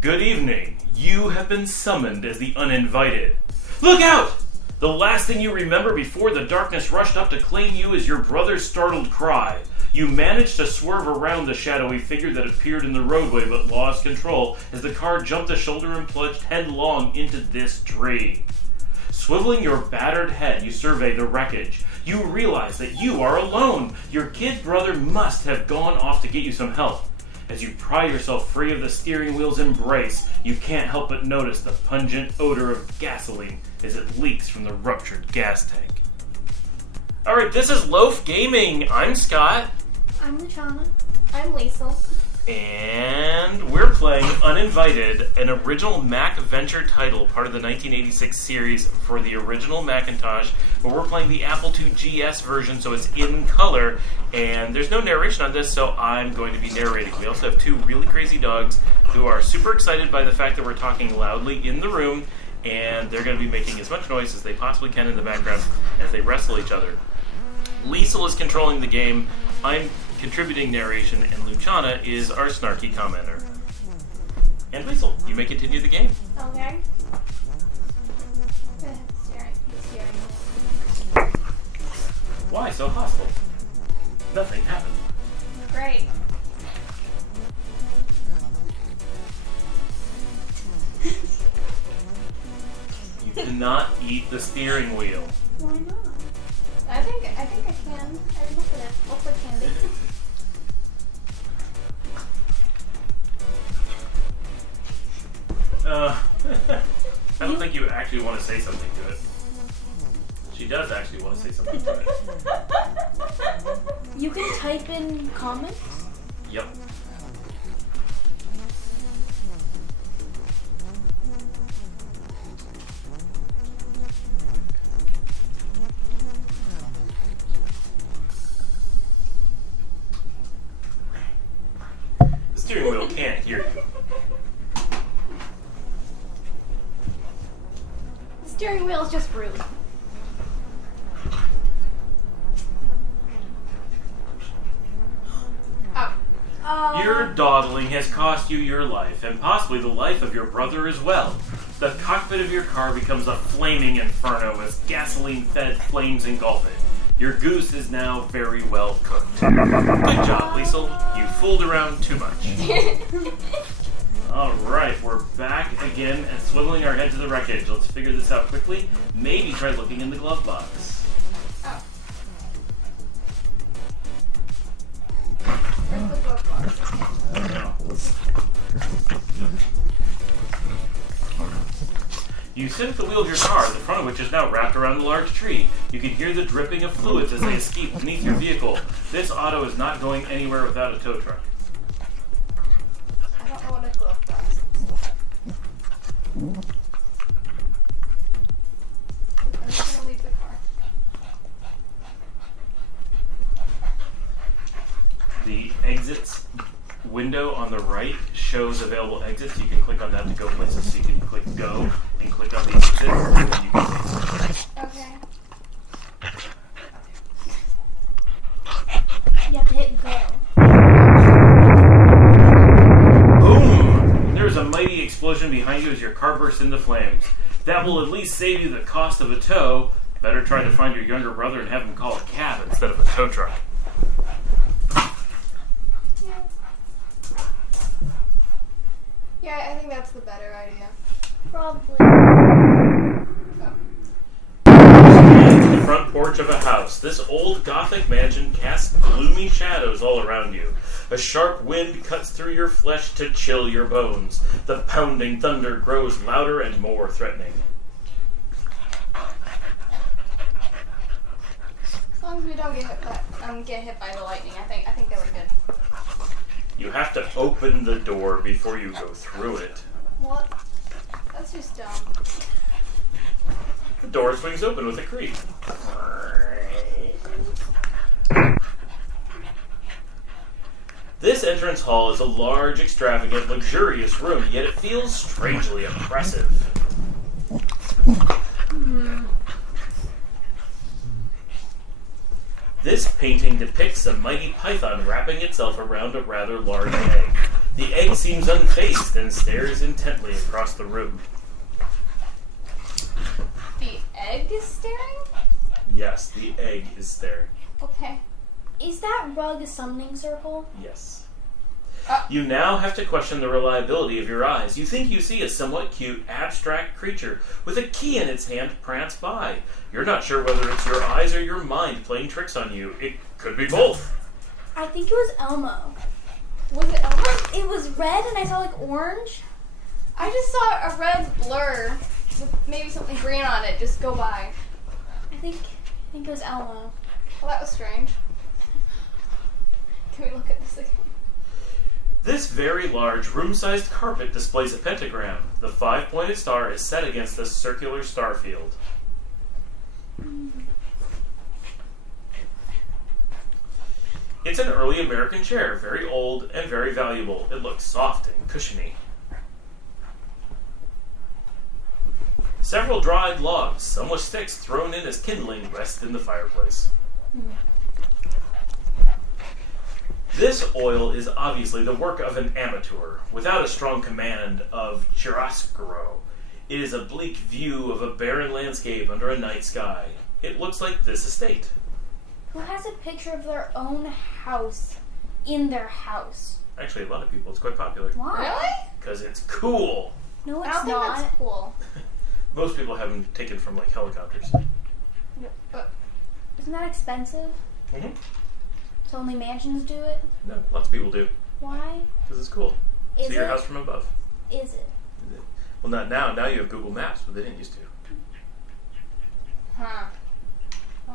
Good evening. You have been summoned as the Uninvited. Look out! The last thing you remember before the darkness rushed up to claim you is your brother's startled cry. You managed to swerve around the shadowy figure that appeared in the roadway but lost control as the car jumped the shoulder and plunged headlong into this tree. Swiveling your battered head, you survey the wreckage. You realize that you are alone. Your kid brother must have gone off to get you some help. As you pry yourself free of the steering wheel's embrace, you can't help but notice the pungent odor of gasoline as it leaks from the ruptured gas tank. Alright, this is Loaf Gaming. I'm Scott. I'm Luciana. I'm Liesl. And we're playing Uninvited, an original MacVentures title, part of the 1986 series for the original Macintosh, but we're playing the Apple II GS version, so it's in color, and there's no narration on this, so I'm going to be narrating. We also have two really crazy dogs who are super excited by the fact that we're talking loudly in the room, and they're going to be making as much noise as they possibly can in the background as they wrestle each other. Liesl is controlling the game. I'm contributing narration, and Luciana is our snarky commenter. And Liesl, you may continue the game. Okay. Steering. Why so hostile? Nothing happened. Great. You cannot eat the steering wheel. Why not? I think I can. I look at it. Looks like candy. I don't think you actually want to say something to it. She does actually want to say something to it. You can type in comments? Yep. The steering wheel can't hear you. The steering wheel is just rude. Your dawdling has cost you your life, and possibly the life of your brother as well. The cockpit of your car becomes a flaming inferno as gasoline-fed flames engulf it. Your goose is now very well cooked. Good job, Liesl. You fooled around too much. Alright, we're back again and swiveling our head to the wreckage. Let's figure this out quickly. Maybe try looking in the glove box. Oh. Where's the glove box? You sit at the wheel of your car, the front of which is now wrapped around a large tree. You can hear the dripping of fluids as they escape beneath your vehicle. This auto is not going anywhere without a tow truck. I don't know what a glove box is. I'm just gonna leave the car. The exits window on the right shows available exits. You can click on that to go places. So you can click go and click on the exit, and then you can exit. Okay. You have to hit go. Boom! There's a mighty explosion behind you as your car bursts into flames. That will at least save you the cost of a tow. Better try to find your younger brother and have him call a cab instead of a tow truck. Yeah, I think that's the better idea. Probably. Stand to the front porch of a house. This old Gothic mansion casts gloomy shadows all around you. A sharp wind cuts through your flesh to chill your bones. The pounding thunder grows louder and more threatening. As long as we don't get hit by the lightning, I think that we're good. You have to open the door before you go through it. What? That's just dumb. The door swings open with a creak. This entrance hall is a large, extravagant, luxurious room, yet it feels strangely oppressive. This painting depicts a mighty python wrapping itself around a rather large egg. The egg seems unfazed and stares intently across the room. The egg is staring? Yes, the egg is staring. Okay. Is that rug a summoning circle? Yes. You now have to question the reliability of your eyes. You think you see a somewhat cute, abstract creature with a key in its hand prance by. You're not sure whether it's your eyes or your mind playing tricks on you. It could be both. I think it was Elmo. Was it Elmo? It was red and I saw like orange. I just saw a red blur with maybe something green on it just go by. I think it was Elmo. Well, that was strange. Can we look at this again? This very large, room-sized carpet displays a pentagram. The 5-pointed star is set against a circular star field. It's an early American chair, very old and very valuable. It looks soft and cushiony. Several dried logs, some with sticks thrown in as kindling, rest in the fireplace. This oil is obviously the work of an amateur, without a strong command of chiaroscuro. It is a bleak view of a barren landscape under a night sky. It looks like this estate. Who has a picture of their own house in their house? Actually, a lot of people. It's quite popular. Why? Really? Because it's cool. No, I it's don't think not. that's cool. Most people have them taken from, like, helicopters. Isn't that expensive? Mm-hmm. So only mansions do it? No, lots of people do. Why? Because it's cool. Is See your it? house from above. Is it? Well, not now. Now you have Google Maps, but they didn't used to. Huh.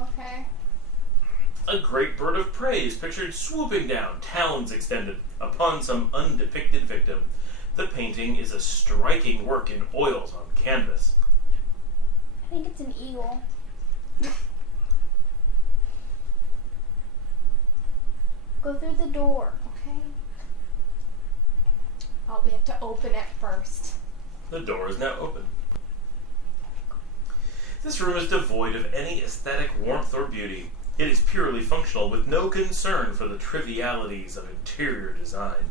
Okay. A great bird of prey is pictured swooping down, talons extended, upon some undepicted victim. The painting is a striking work in oils on canvas. I think it's an eagle. Go through the door. Okay. Oh, we have to open it first. The door is now open. This room is devoid of any aesthetic warmth or beauty. It is purely functional, with no concern for the trivialities of interior design.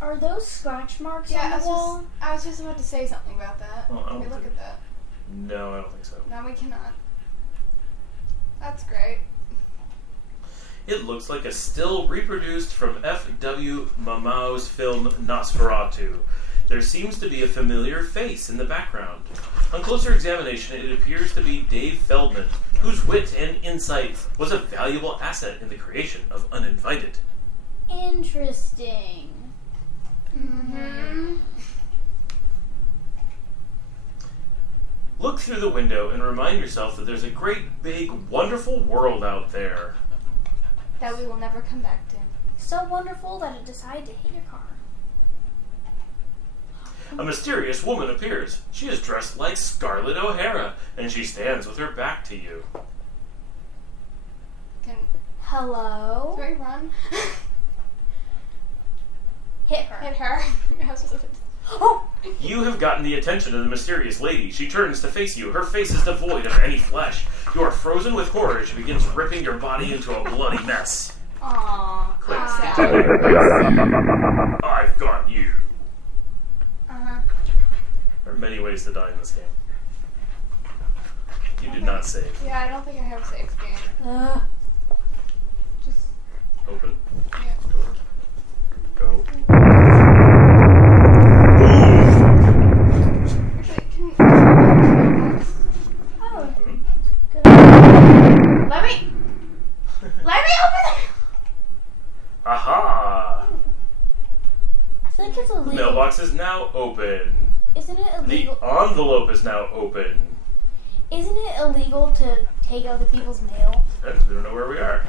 Are those scratch marks on the wall? I was just about to say something about that. Well, I Can we don't look think- at that? No, I don't think so. No, we cannot. That's great. It looks like a still reproduced from F.W. Mamao's film Nosferatu. There seems to be a familiar face in the background. On closer examination, it appears to be Dave Feldman, whose wit and insight was a valuable asset in the creation of Uninvited. Interesting. Mm-hmm. Look through the window and remind yourself that there's a great, big, wonderful world out there. That we will never come back to. So wonderful that it decided to hit your car. A mysterious woman appears. She is dressed like Scarlett O'Hara, and she stands with her back to you. Can Hello? we run? Hit her. Hit her. I was just- Oh! You have gotten the attention of the mysterious lady. She turns to face you. Her face is devoid of any flesh. You are frozen with horror as she begins ripping your body into a bloody mess. Aww. Click. Sad. I've got you. Uh-huh. There are many ways to die in this game. You did not save. Yeah, I don't think I have a safe game. Just, Open. yeah. Go. Actually, Oh, Mhm. good. let me open it! Aha! I feel like it's The illegal. mailbox is now open. Isn't it The illegal? envelope is now open. Isn't it illegal to take other people's mail? Depends, we don't know where we are.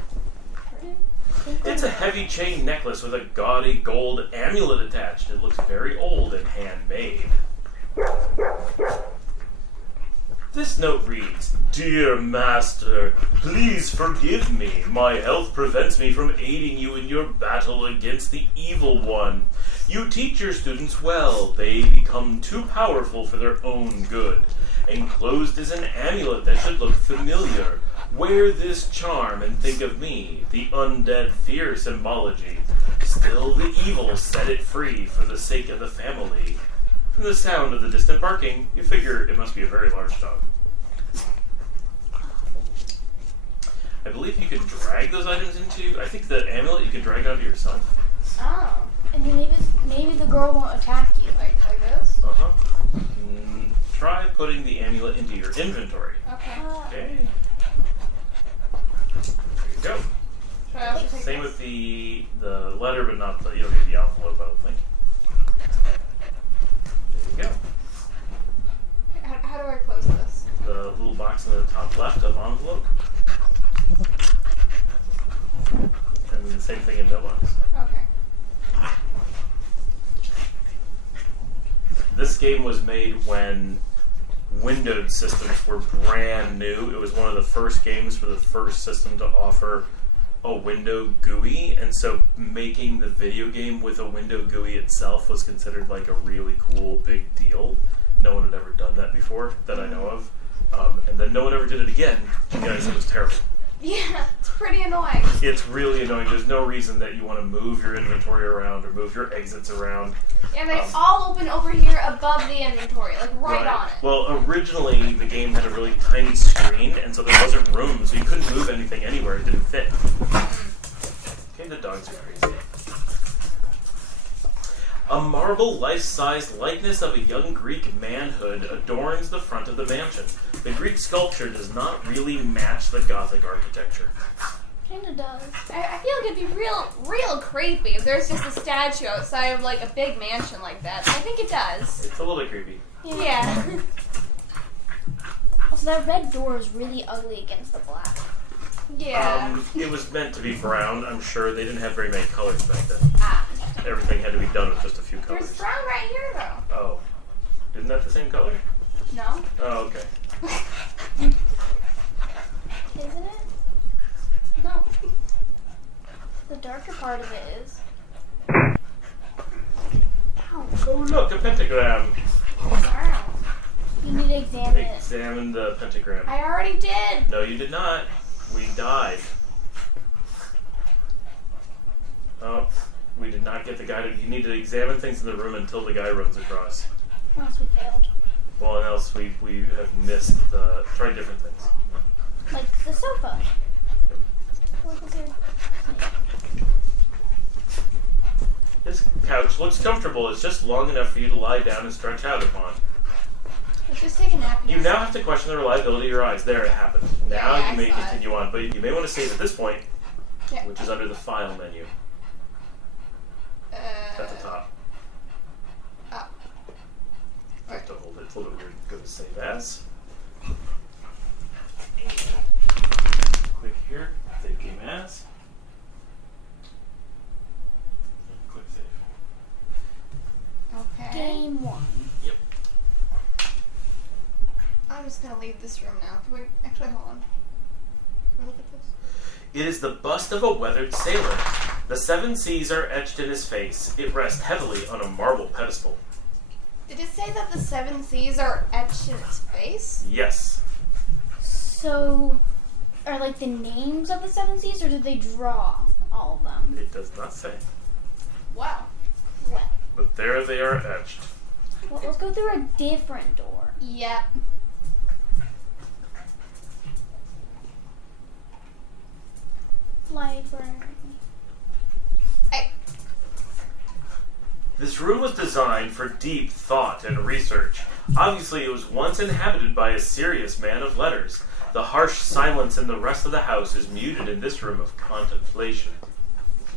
It's a heavy chain necklace with a gaudy gold amulet attached. It looks very old and handmade. This note reads, "Dear Master, please forgive me. My health prevents me from aiding you in your battle against the evil one. You teach your students well. They become too powerful for their own good. Enclosed is an amulet that should look familiar. Wear this charm and think of me, the undead fear symbology. Still the evil set it free for the sake of the family. From the sound of the distant barking, you figure it must be a very large dog. I believe you can drag those items into... I think the amulet you can drag onto yourself. Oh. And then maybe the girl won't attack you. Like this? Uh-huh. Try putting the amulet into your inventory. Okay. Okay. There you go. Should I also take Same this? with the letter, but not the... You don't need the envelope, I don't think. There you go. How do I close this? The little box in the top left of envelope. And then the same thing in mailbox. Okay. This game was made when Windows systems were brand new. It was one of the first games for the first system to offer a window GUI, and so making the video game with a window GUI itself was considered like a really cool big deal. No one had ever done that before that I know of. And then no one ever did it again because it was terrible. Yeah, it's pretty annoying. It's really annoying. There's no reason that you want to move your inventory around or move your exits around. And they all open over here above the inventory, like right on it. Well, originally the game had a really tiny screen, and so there wasn't room, so you couldn't move anything anywhere. It didn't fit. Okay, the dogs are crazy. A marble life-size likeness of a young Greek manhood adorns the front of the mansion. The Greek sculpture does not really match the Gothic architecture. Kinda does. I feel like it'd be real creepy if there's just a statue outside of like a big mansion like that. I think it does. It's a little bit creepy. Yeah. Also, that red door is really ugly against the black. Yeah. It was meant to be brown, I'm sure. They didn't have very many colors back then. Ah. Everything had to be done with just a few colors. There's brown right here though. Oh. Isn't that the same color? No. Oh, okay. Isn't it? No. The darker part of it is. Ow. Oh, look, a pentagram. Wow. You need to examine it. Examine the pentagram. I already did. No, you did not. We died. Oh, we did not get the guy to... You need to examine things in the room until the guy runs across. Or else we failed. Well, and else we have missed the... Try different things. Like the sofa. What was there? This couch looks comfortable. It's just long enough for you to lie down and stretch out upon. Let's just take a nap. You now have to question the reliability of your eyes. There, it happened. Now Yeah, you may I saw it. continue on, but you may want to save at this point, Yeah. which is under the File menu at the top. Oh. You have to hold it. It's a little weird. Go to Save As. And click here. Save Game As. And click Save. Okay. Game 1. Yep. I'm just gonna leave this room now. Can we actually hold on? Can we look at this? It is the bust of a weathered sailor. The 7 seas are etched in his face. It rests heavily on a marble pedestal. Did it say that the 7 seas are etched in its face? Yes. So, are like the names of the 7 seas, or did they draw all of them? It does not say. Wow. Well, But there they are etched. let's go through a different door. Yep. Library. Hey. This room was designed for deep thought and research. Obviously, it was once inhabited by a serious man of letters. The harsh silence in the rest of the house is muted in this room of contemplation.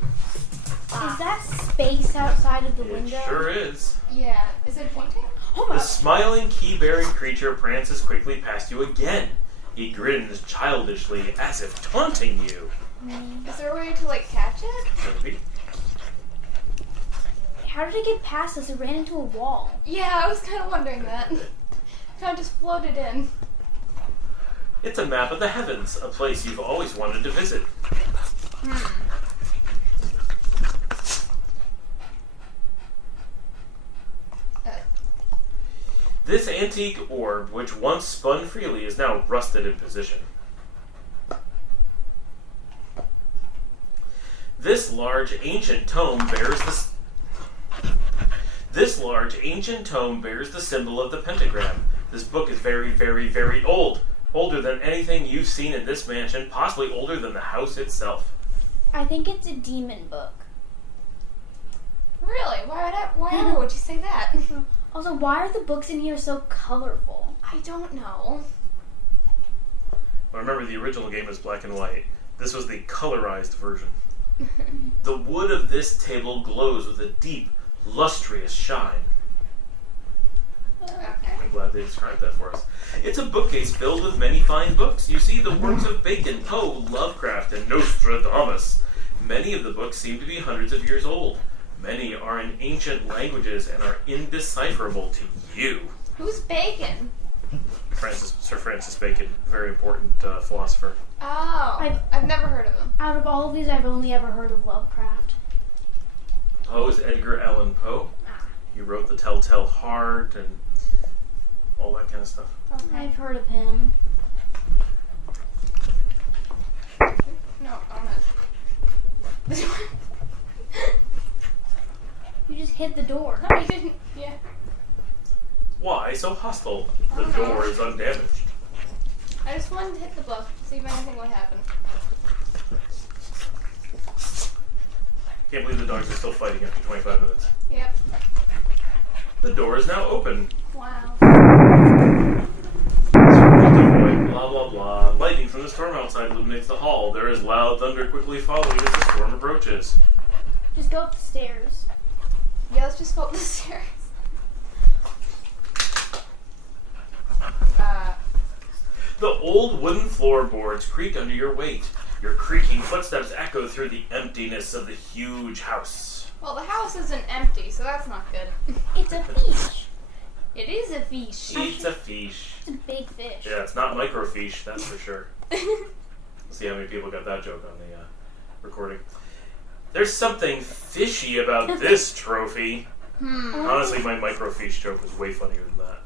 Is that space outside of the It window? sure is. Yeah. Is it pointing? Oh The my! smiling, key-bearing creature prances quickly past you again. He grins childishly, as if taunting you. Is there a way to like catch it? Maybe. How did it get past us? It ran into a wall. Yeah, I was kind of wondering that. Kind of just floated in. It's a map of the heavens, a place you've always wanted to visit. This antique orb, which once spun freely, is now rusted in position. This large ancient tome bears the symbol of the pentagram. This book is very, very, very old. Older than anything you've seen in this mansion, possibly older than the house itself. I think it's a demon book. Really? Why would you say that? Also, why are the books in here so colorful? I don't know. I remember the original game was black and white. This was the colorized version. The wood of this table glows with a deep, lustrous shine. Okay. I'm glad they described that for us. It's a bookcase filled with many fine books. You see the works of Bacon, Poe, Lovecraft, and Nostradamus. Many of the books seem to be hundreds of years old. Many are in ancient languages and are indecipherable to you. Who's Bacon? Sir Francis Bacon, very important philosopher. Oh, I've never heard of him. Out of all of these, I've only ever heard of Lovecraft. Poe is Edgar Allan Poe. Ah. He wrote The Telltale Heart and all that kind of stuff. Okay. I've heard of him. No, I'm not. You just hit the door. No, you didn't. Yeah. Why so hostile? The Okay. door is undamaged. I just wanted to hit the book, see if anything would happen. Can't believe the dogs are still fighting after 25 minutes. Yep. The door is now open. Wow. Blah blah blah. Lightning from the storm outside illuminates the hall. There is loud thunder quickly following as the storm approaches. Just go up the stairs. Yeah, let's just go up the stairs. The old wooden floorboards creak under your weight. Your creaking footsteps echo through the emptiness of the huge house. Well, the house isn't empty, so that's not good. It's a fish. It is a fish. It's a fish. It's a big fish. Yeah, it's not microfiche, that's for sure. Let's see how many people got that joke on the recording. There's something fishy about this trophy. Honestly, my microfiche joke was way funnier than that.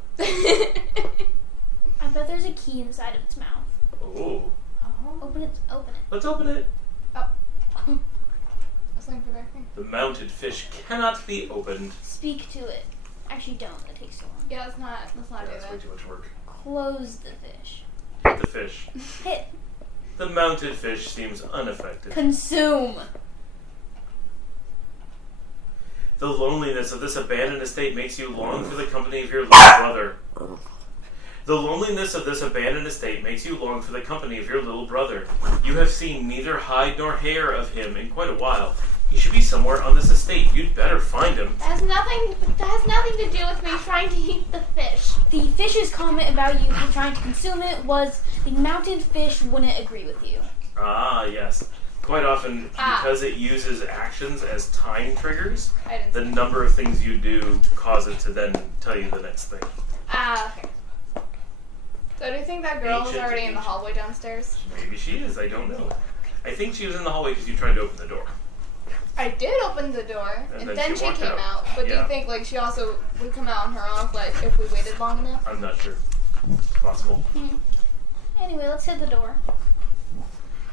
I bet there's a key inside of its mouth. Oh. Open it. Let's open it. I was looking for their thing. The mounted fish cannot be opened. Speak to it. Actually, don't. That takes too long. Yeah, let's not Yeah, do that's way that. too much work. Close the fish. Hit the fish. Hit. The mounted fish seems unaffected. Consume. The loneliness of this abandoned estate makes you long for the company of your little brother. The loneliness of this abandoned estate makes you long for the company of your little brother. You have seen neither hide nor hair of him in quite a while. He should be somewhere on this estate. You'd better find him. That has nothing to do with me trying to eat the fish. The fish's comment about you trying to consume it was the mounted fish wouldn't agree with you. Ah, yes. Quite often, because it uses actions as time triggers, the number of things you do cause it to then tell you the next thing. Okay. So do you think that girl was already in the hallway downstairs? Maybe she is, I don't know. I think she was in the hallway because you tried to open the door. I did open the door, and then she walked came out. But do you think like she also would come out on her own if we waited long enough? I'm not sure. Possible. Anyway, let's hit the door.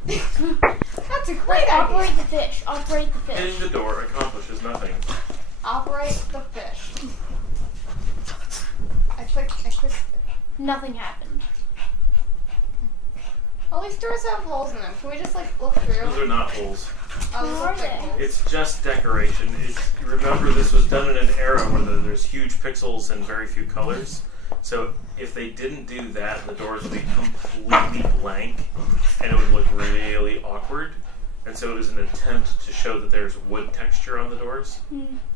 That's a great Operate idea. the fish. Operate the fish. Hitting the door accomplishes nothing. Operate the fish. I clicked the fish. Nothing happened. All these doors have holes in them. Can we just look through? Those are not holes. Oh, those Where look are like they? holes. It's just decoration. Remember, this was done in an era where there's huge pixels and very few colors. So if they didn't do that, the doors would be completely blank, and it would look really awkward. And so it was an attempt to show that there's wood texture on the doors,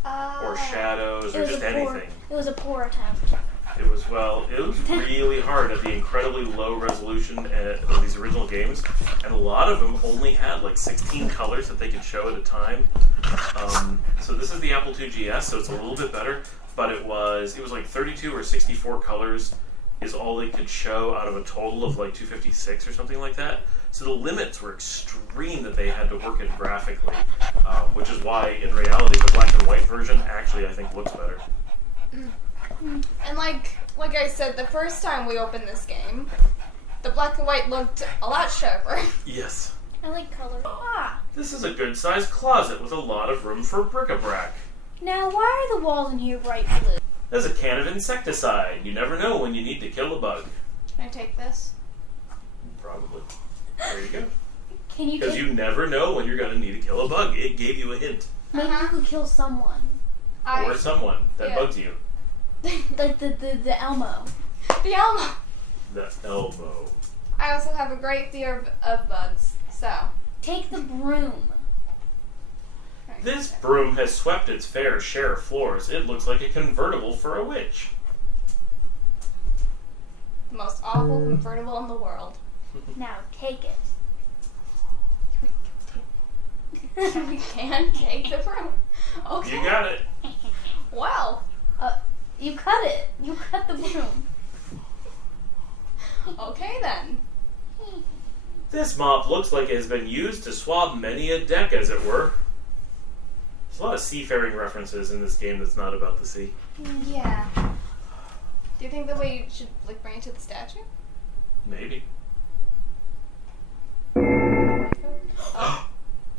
or shadows, or just anything. It was a poor attempt. It was really hard at the incredibly low resolution of these original games, and a lot of them only had 16 colors that they could show at a time. So this is the Apple II GS, so it's a little bit better, but it was 32 or 64 colors is all they could show out of a total of 256 or something like that. So the limits were extreme that they had to work in graphically, which is why in reality the black and white version actually I think looks better. And like I said, the first time we opened this game, the black and white looked a lot sharper. Yes. I like color. Ah! This is a good-sized closet with a lot of room for bric-a-brac. Now, why are the walls in here bright blue? There's a can of insecticide. You never know when you need to kill a bug. Can I take this? Probably. There you go. Can you Because take... you never know when you're going to need to kill a bug. It gave you a hint. Maybe you could kill someone. Or someone that Yeah. bugs you. Like the Elmo. The Elmo. The elbow. I also have a great fear of bugs, so. Take the broom. This broom has swept its fair share of floors. It looks like a convertible for a witch. The most awful convertible in the world. Now, take it. We can take the broom. Okay. You got it. Well. You cut it. You cut the broom. Okay then. This mop looks like it has been used to swab many a deck, as it were. There's a lot of seafaring references in this game that's not about the sea. Yeah. Do you think that we should bring it to the statue? Maybe. Oh.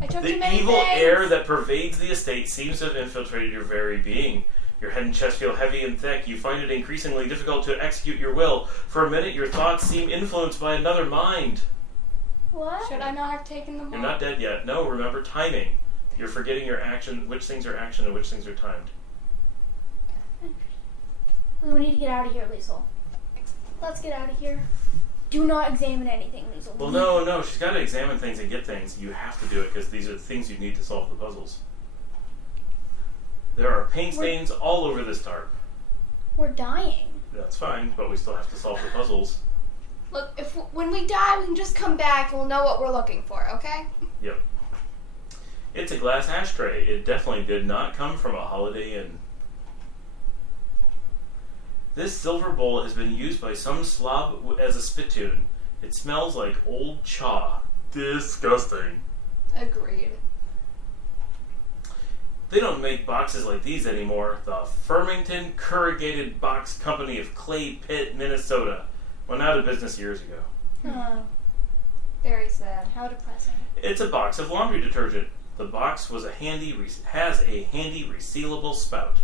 I took too The many evil things. air that pervades the estate seems to have infiltrated your very being. Your head and chest feel heavy and thick. You find it increasingly difficult to execute your will. For a minute, your thoughts seem influenced by another mind. What? Should I not have taken them You're all? not dead yet. No, remember timing. You're forgetting your action, which things are action and which things are timed. We need to get out of here, Liesl. Let's get out of here. Do not examine anything, Liesl. Well, no, she's got to examine things and get things. You have to do it because these are the things you need to solve the puzzles. There are paint stains all over this tarp. We're dying. That's fine, but we still have to solve the puzzles. Look, when we die, we can just come back and we'll know what we're looking for, okay? Yep. It's a glass ashtray. It definitely did not come from a Holiday Inn. This silver bowl has been used by some slob as a spittoon. It smells like old chaw. Disgusting. Agreed. They don't make boxes like these anymore. The Farmington Corrugated Box Company of Clay Pit, Minnesota, went out of business years ago. Oh, Very sad. how depressing. It's a box of laundry detergent. The box has a handy resealable spout.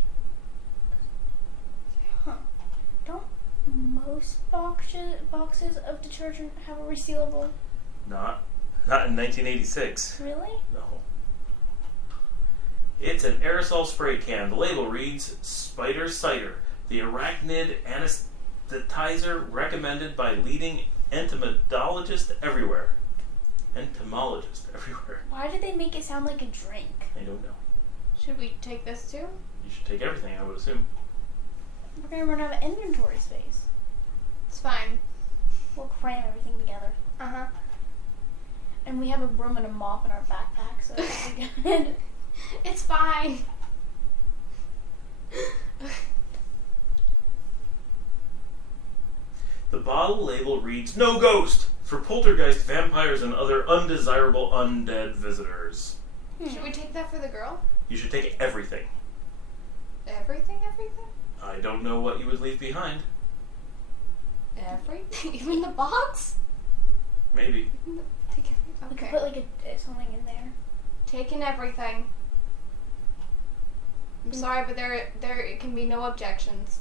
Huh. Don't most boxes of detergent have a resealable? Not in 1986. Really? No. It's an aerosol spray can. The label reads Spider Cider, the arachnid anesthetizer recommended by leading entomologists everywhere. Why did they make it sound like a drink? I don't know. Should we take this too? You should take everything, I would assume. We're gonna run out of inventory space. It's fine. We'll cram everything together. Uh-huh. And we have a broom and a mop in our backpack, so it'll be good. It's fine. The bottle label reads No Ghost! For poltergeist, vampires, and other undesirable undead visitors. Should we take that for the girl? You should take everything. Everything? I don't know what you would leave behind. Everything? Even the box? Maybe. Take everything. We could Okay. put like something in there. Taking everything. I'm sorry, but there can be no objections.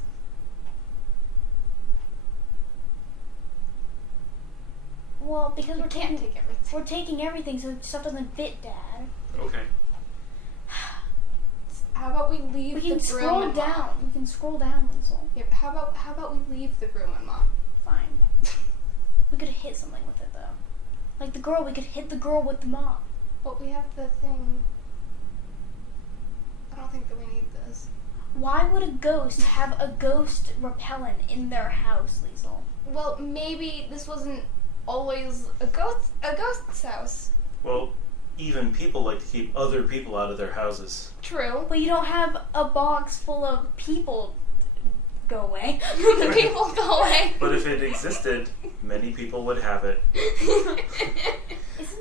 Well, because You can't take everything. we're taking everything, so stuff doesn't fit, Dad. Okay. How about we leave We the can broom scroll and mop? down. We can scroll down, Liesl. Yeah, but how about we leave the broom and mop? Fine. We could hit something with it though. Like the girl, we could hit the girl with the mop. But we have the thing. I don't think that we need this. Why would a ghost have a ghost repellent in their house, Liesl? Well, maybe this wasn't always a ghost's house. Well, even people like to keep other people out of their houses. True. But you don't have a box full of people. Go away. The people go away. But if it existed, many people would have it. Isn't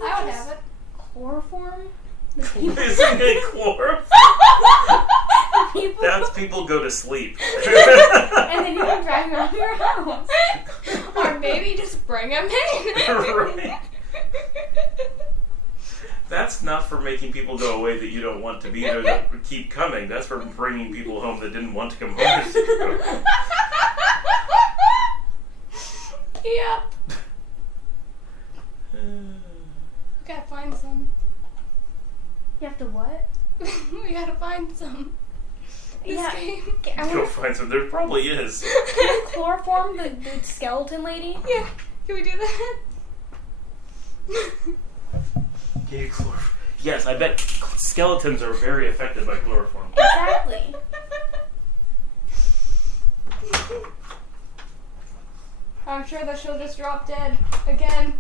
I would just have it. chloroform? Isn't it chloroform? People That's people go to sleep. and then you can drive around your house. Or maybe just bring them in. Right. That's not for making people go away that you don't want to be there that keep coming. That's for bringing people home that didn't want to come home. Yep. We gotta find some. You have to what? We gotta find some. This game. Go find some. There probably is. Can you chloroform the skeleton lady? Yeah. Can we do that? Can you chloroform? Yes, I bet skeletons are very affected by chloroform. Exactly. I'm sure that she'll just drop dead again.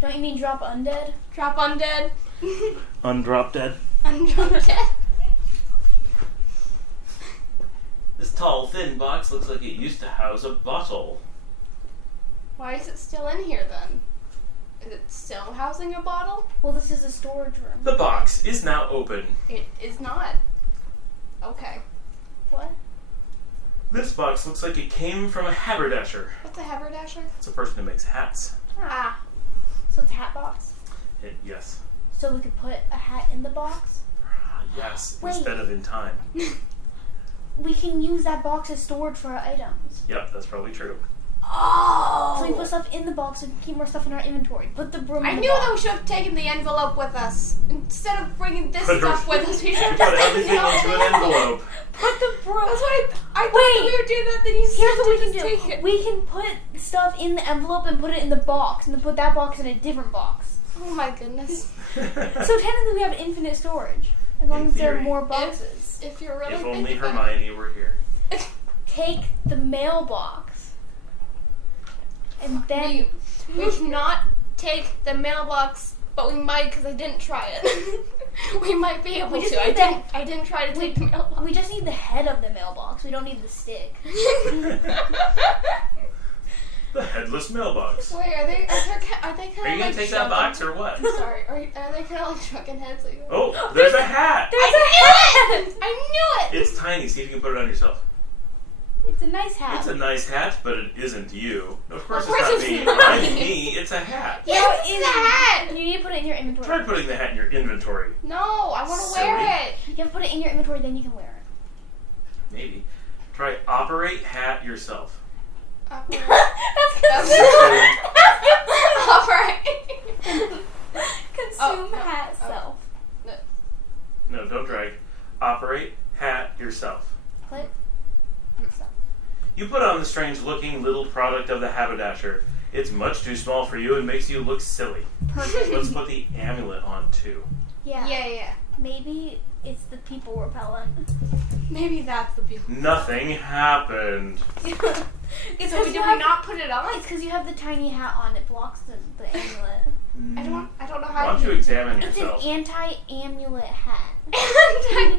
Don't you mean drop undead? Drop undead. Undrop dead. Undrop dead. This tall, thin box looks like it used to house a bottle. Why is it still in here then? Is it still housing a bottle? Well, this is a storage room. The box is now open. It is not. Okay. What? This box looks like it came from a haberdasher. What's a haberdasher? It's a person who makes hats. Ah. So it's a hat box? Yes. So we could put a hat in the box? Yes, Wait. instead of in time. We can use that box as storage for our items. Yep, that's probably true. Oh! So we put stuff in the box and keep more stuff in our inventory. Put the broom I in the knew box. that we should have taken the envelope with us. Instead of bringing this Put stuff her- with us, we should have Put just everything into an envelope. Put the broom. That's what I thought Wait. that we would do that, then you said Here's what we to can just take do. it. We can put stuff in the envelope and put it in the box, and then put that box in a different box. Oh my goodness. So technically we have infinite storage. As long In as there are theory. more boxes. If you're really If only thinking about Hermione were here. it. Take the mailbox. And then... We should not take the mailbox, but we might because I didn't try it. We might be able We just to. need I didn't try to take the mailbox. We just need the head of the mailbox. We don't need the stick. The headless mailbox. Wait, are they kind of Are like you gonna take that box or what? I'm sorry. Are they kind of like shrunken heads? Like, Oh, there's a hat! I knew it! I knew it! It's tiny, see if you can put it on yourself. It's a nice hat. It's a nice hat, but it isn't you. Of course Of course it's it's not not me. I'm me. me, it's a hat. Yes, it's a hat! You need to put it in your inventory. Try putting the hat in your inventory. No, I want to wear Silly. it. You have to put it in your inventory, then you can wear it. Maybe. Try operate hat yourself. That's Alright. Consume hat self. No, don't drag. Operate hat yourself. Click. Stop. You put on the strange-looking little product of the haberdasher. It's much too small for you and makes you look silly. Perfect. Let's put the amulet on too. Yeah. Yeah. Maybe it's the people repellent. Maybe that's the people. Nothing happened. It's So did we not put it on? It's because you have the tiny hat on. It blocks the amulet. I don't know Why how don't to you do examine It's yourself? an anti-amulet hat.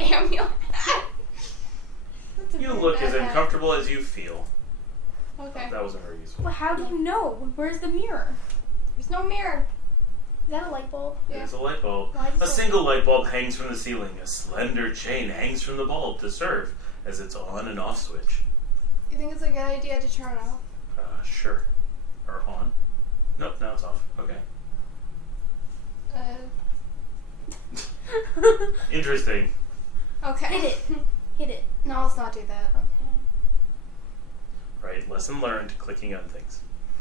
Amulet. That's a You very look bad as hat. uncomfortable as you feel. Okay. That wasn't very useful. Well, how do you know? Where's the mirror? There's no mirror. Is that a light bulb? It is a light bulb. Why does A it- single light bulb hangs from the ceiling. A slender chain hangs from the bulb to serve as its on and off switch. You think it's a good idea to turn off? Sure. Or on. Nope, now it's off. Okay. Interesting. Okay. Hit it. Hit it. No, let's not do that. Okay. Right, lesson learned, clicking on things.